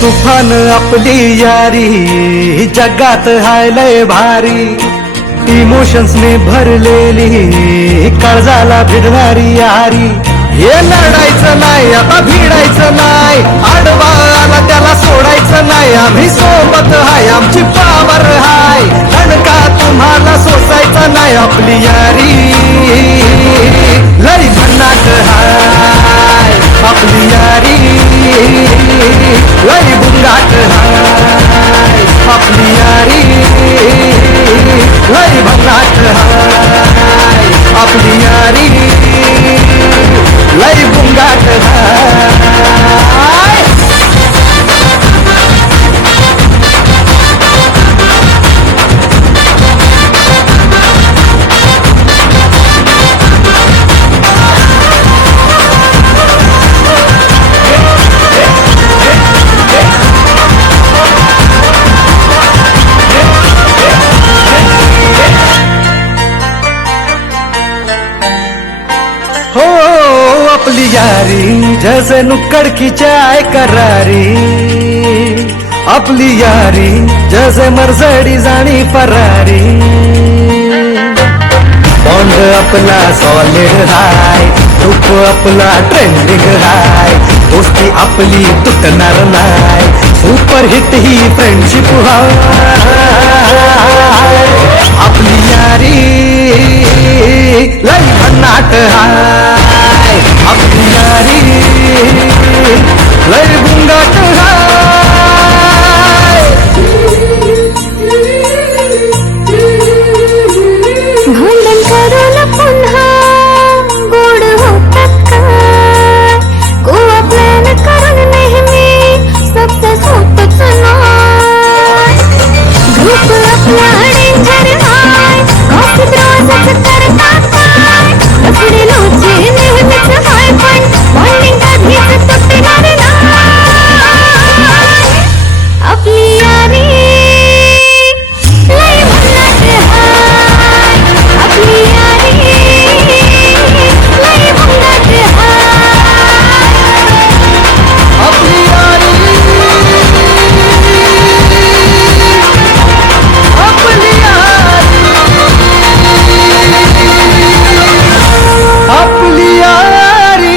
तुफान आपली यारी जगात हाय लय भारी, इमोशन्स ने भरलेली काळजाला भिडणारी यारी. हे लढायचं नाही आता भिडायचं नाही, आडवा आला त्याला सोडायचं नाही. आम्ही सोबत हाय आमची पावर हाय, दणका तुम्हाला सोसायचा नाही. आपली यारी लय भन्नाट हाय, आपली यारी लय बुंगाट हाय, आपली यारी लय भन्नाट हाय, आपली यारी लय बुंगाट हाय. आपली यारी जैसे नुक्कड़ की चाय करारी, आपली यारी जैसे मर्सिडीज आणि फरारी. बॉन्ड आपला सॉलिड हाय, ग्रुप आपला ट्रेंडिंग हाय, दोस्ती आपली तुटणार नाय, सुपर हिट ही फ्रेंडशिप हाय. आपली यारी लय भन्नाट हाय, आपली यारी लय बुंगाट हाय. भांडण करून पुन्हा गोड होतात काय, गोवा प्लॅन करून नेहमी सक्सेस होतच नाही. ग्रुप आपला डेंजर हाय, कॉफी रोजच करतात काय, असले लोचे नेहमीच हाय, पण बॉन्डिंग कधीच तुटणार नाही. आपली यारी लय भन्नाट हाय, आपली यारी लय भन्नाट हाय. आपली यारी आपली यारी आपली यारी.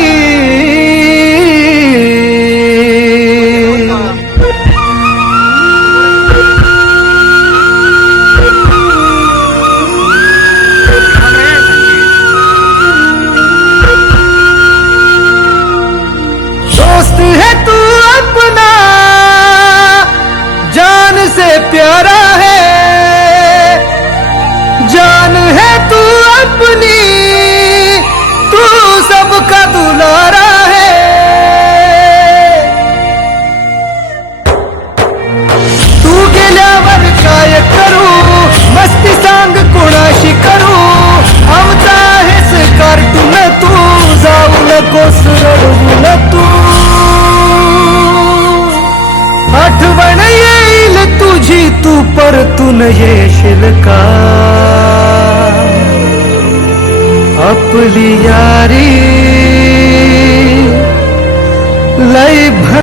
दोस्त है तू अपना, जान से प्यारा है, जान है तू अपनी, तू सबका दुलारा है. तू गेल्यावर काय करू, मस्ती सांग कोणाशी करू, आमचा आहेस कार्टून तू, जाऊ नकोस रडवून तू. आठवण येईल तुझी तू परतून येशील का, आपली यारी लय